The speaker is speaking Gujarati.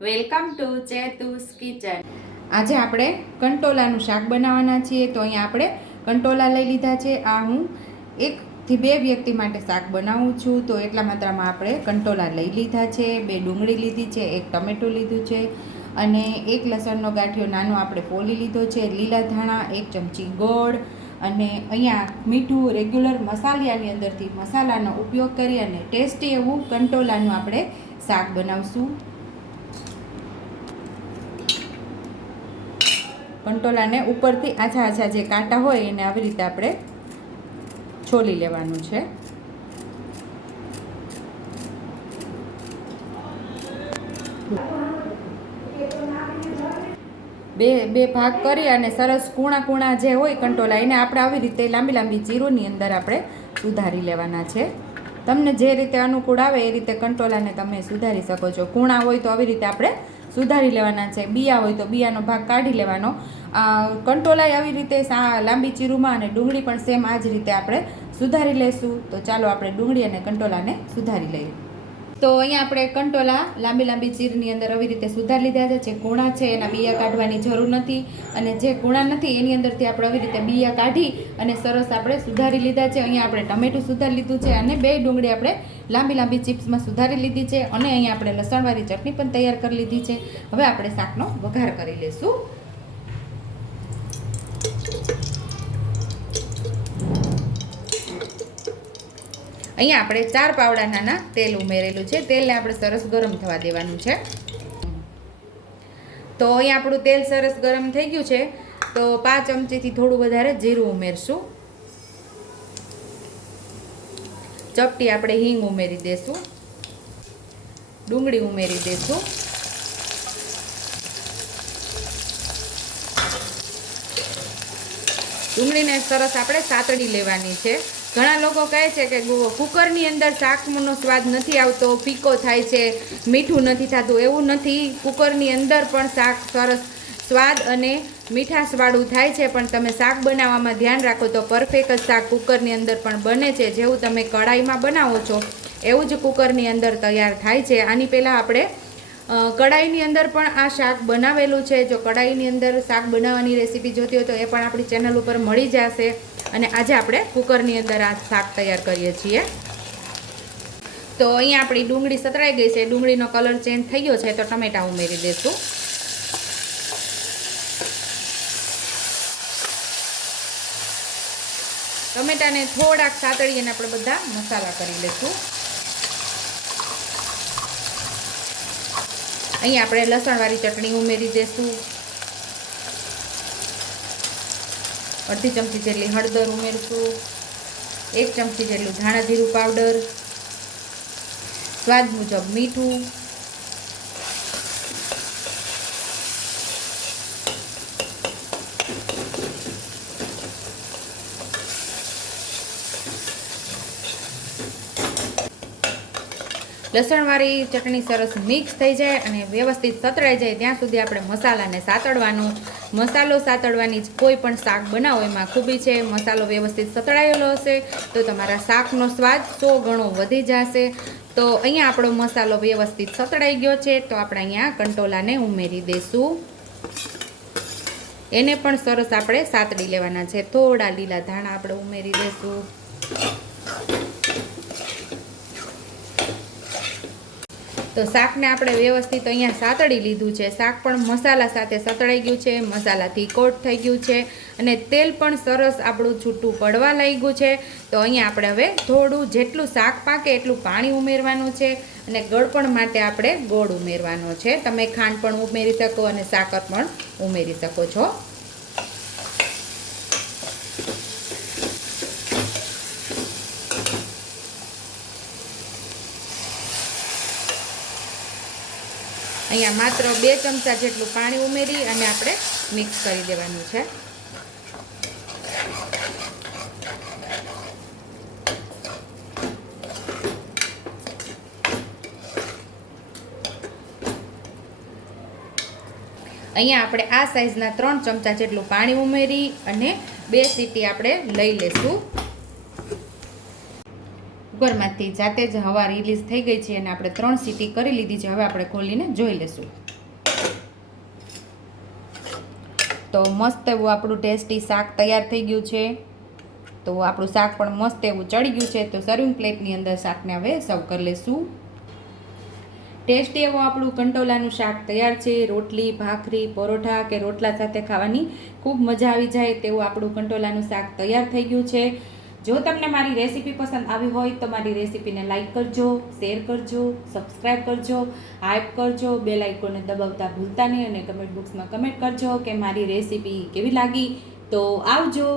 Welcome to ચેતુસ kitchen. આજે આપણે કંટોલાનું શાક બનાવવાના છીએ। તો અહીંયા આપણે કંટોલા લઈ લીધા છે। આ હું 1 થી 2 વ્યક્તિ માટે શાક બનાવું છું, તો એટલા માત્રામાં આપણે કંટોલા લઈ લીધા છે। 2 ડુંગળી લીધી છે, 1 ટમેટું લીધું છે અને 1 લસણનો ગાંઠિયો નાનો આપણે ફોલી લીધો છે, લીલા ધાણા, 1 ચમચી ગોળ અને અહીંયા મીઠું રેગ્યુલર મસાલાની અંદરથી મસાલાનો ઉપયોગ કરી અને ટેસ્ટી એવું કંટોલાનું આપણે શાક બનાવશું। કંટોલાને ઉપરથી આછા આછા જે કાંટા હોય એને આવી રીતે આપણે છોલી લેવાનું છે। બે ભાગ કરી અને સરસ કૂણા કૂણા જે હોય કંટોલા એને આપણે આવી રીતે લાંબી લાંબી ચીરોની અંદર આપણે સુધારી લેવાના છે। તમને જે રીતે અનુકૂળ આવે એ રીતે કંટોલાને તમે સુધારી શકો છો। કૂણા હોય તો આવી રીતે આપણે સુધારી લેવાના છે, બિયા હોય તો બિયાનો ભાગ કાઢી લેવાનો। કંટોલાય આવી રીતે લાંબી ચીરુમાં અને ડુંગળી પણ સેમ આ જ રીતે આપણે સુધારી લઈશું। તો ચાલો આપણે ડુંગળી અને કંટોલાને સુધારી લઈએ। તો અહીંયા આપણે કંટોલા લાંબી લાંબી ચીરની અંદર આવી રીતે સુધારી લીધા છે। જે કૂણા છે એના બિયા કાઢવાની જરૂર નથી અને જે કૂણા નથી એની અંદરથી આપણે આવી રીતે બિયા કાઢી અને સરસ આપણે સુધારી લીધા છે। અહીંયા આપણે ટમેટું સુધારી લીધું છે અને 2 ડુંગળી આપણે લાંબી લાંબી ચિપ્સમાં સુધારી લીધી છે અને અહીંયા આપણે લસણવાળી ચટણી પણ તૈયાર કરી લીધી છે। હવે આપણે શાકનો વઘાર કરી લઈશું। અહીંયા આપણે 4 પાવડા નાના તેલ ઉમેરેલું છે। તેલને આપણે સરસ ગરમ થવા દેવાનું છે। તો અહીંયા આપણું તેલ સરસ ગરમ થઈ ગયું છે, તો 5 ચમચીથી થોડું વધારે જીરું ઉમેરશું। ચપટી આપણે હિંગ ઉમેરી દેશું, ડુંગળી ઉમેરી દેશું, ડુંગળીને સરસ આપણે સાતળી લેવાની છે। ઘણા લોકો કહે છે કે કુકરની અંદર શાકનો સ્વાદ નથી આવતો, ફીકો થાય છે, મીઠું નથી થતું। એવું નથી, કુકરની અંદર પણ શાક સરસ સ્વાદ અને મીઠાશવાળું થાય છે, પણ તમે શાક બનાવવામાં ધ્યાન રાખો તો પરફેક્ટ જ શાક કુકરની અંદર પણ બને છે। જેવું તમે કઢાઈમાં બનાવો છો એવું જ કુકરની અંદર તૈયાર થાય છે। આની પહેલાં આપણે કઢાઈની અંદર પણ આ શાક બનાવેલું છે। જો કઢાઈની અંદર શાક બનાવવાની રેસીપી જોતી હોય તો એ પણ આપણી ચેનલ ઉપર મળી જશે। અને આજે આપણે કુકરની અંદર આ શાક તૈયાર કરીએ છીએ। તો અહીંયા આપણી ડુંગળી સતળાઈ ગઈ છે, ડુંગળીનો કલર ચેન્જ થઈ ગયો છે, તો ટમેટા ઉમેરી દઈશું। ટમેટાને થોડાક સાતળીને આપણે બધા મસાલા કરી લઈશું। અહીંયા આપણે લસણવાળી ચટણી ઉમેરી દઈશું, અડધી ચમચી જેટલી હળદર ઉમેરશું, 1 ચમચી જેટલું ધાણા જીરું પાવડર, સ્વાદ મુજબ મીઠું, લસણવાળી ચટણી સરસ મિક્સ થઈ જાય અને વ્યવસ્થિત સતળાઈ જાય ત્યાં સુધી આપણે મસાલાને સાતળવાનું। મસાલો સાતળવાની કોઈ પણ શાક બનાવો એમાં ખૂબી છે, મસાલો વ્યવસ્થિત સતળાયેલો હશે તો તમારા શાકનો સ્વાદ 100 ગણો વધી જશે। તો અહીંયા આપણો મસાલો વ્યવસ્થિત સતળાઈ ગયો છે, તો આપણે અહીંયા કંટોલાને ઉમેરી દઈશું। એને પણ સરસ આપણે સાતળી લેવાના છે। થોડા લીલા ધાણા આપણે ઉમેરી દઈશું। તો શાકને આપણે વ્યવસ્થિત અહીંયા સાતળી લીધું છે। શાક પણ મસાલા સાથે સતળાઈ ગયું છે, મસાલાથી કોટ થઈ ગયું છે અને તેલ પણ સરસ આપણું છૂટું પડવા લાગ્યું છે। તો અહીંયા આપણે હવે થોડું જેટલું શાક પાકે એટલું પાણી ઉમેરવાનું છે અને ગળપણ માટે આપણે ગોળ ઉમેરવાનો છે। તમે ખાંડ પણ ઉમેરી શકો અને સાકર પણ ઉમેરી શકો છો। અહીંયા માત્ર 2 ચમચા જેટલું પાણી ઉમેરી અને આપણે મિક્સ કરી દેવાનું છે। અહીંયા આપણે આ સાઈઝના 3 ચમચા જેટલું પાણી ઉમેરી અને 2 સીટી આપણે લઈ લેશું। કુકરમાંથી જાતે જ હવા રિલીઝ થઈ ગઈ છે અને આપણે 3 સીટી કરી લીધી છે। હવે આપણે ખોલીને જોઈ લેશું। તો મસ્ત એવું આપણું ટેસ્ટી શાક તૈયાર થઈ ગયું છે. તો આપણું શાક પણ મસ્ત એવું ચડી ગયું છે. તો સર્વિંગ પ્લેટની અંદર શાકને હવે સર્વ કરી લઈશું. ટેસ્ટી એવું આપણું કંટોલાનું શાક તૈયાર છે. રોટલી, ભાખરી, પરોઠા કે રોટલા સાથે ખાવાની ખૂબ મજા આવી જાય તેવું આપણું કંટોલાનું શાક તૈયાર થઈ ગયું છે. જો તમને મારી રેસીપી પસંદ આવી હોય તો મારી રેસીપીને લાઇક કરજો, શેર કરજો, સબસ્ક્રાઈબ કરજો, હાઈપ કરજો, બેલ આઇકોનને દબાવતા ભૂલતા નહીં અને કમેન્ટ બોક્સમાં કમેન્ટ કરજો કે મારી રેસીપી કેવી લાગી. તો આવજો.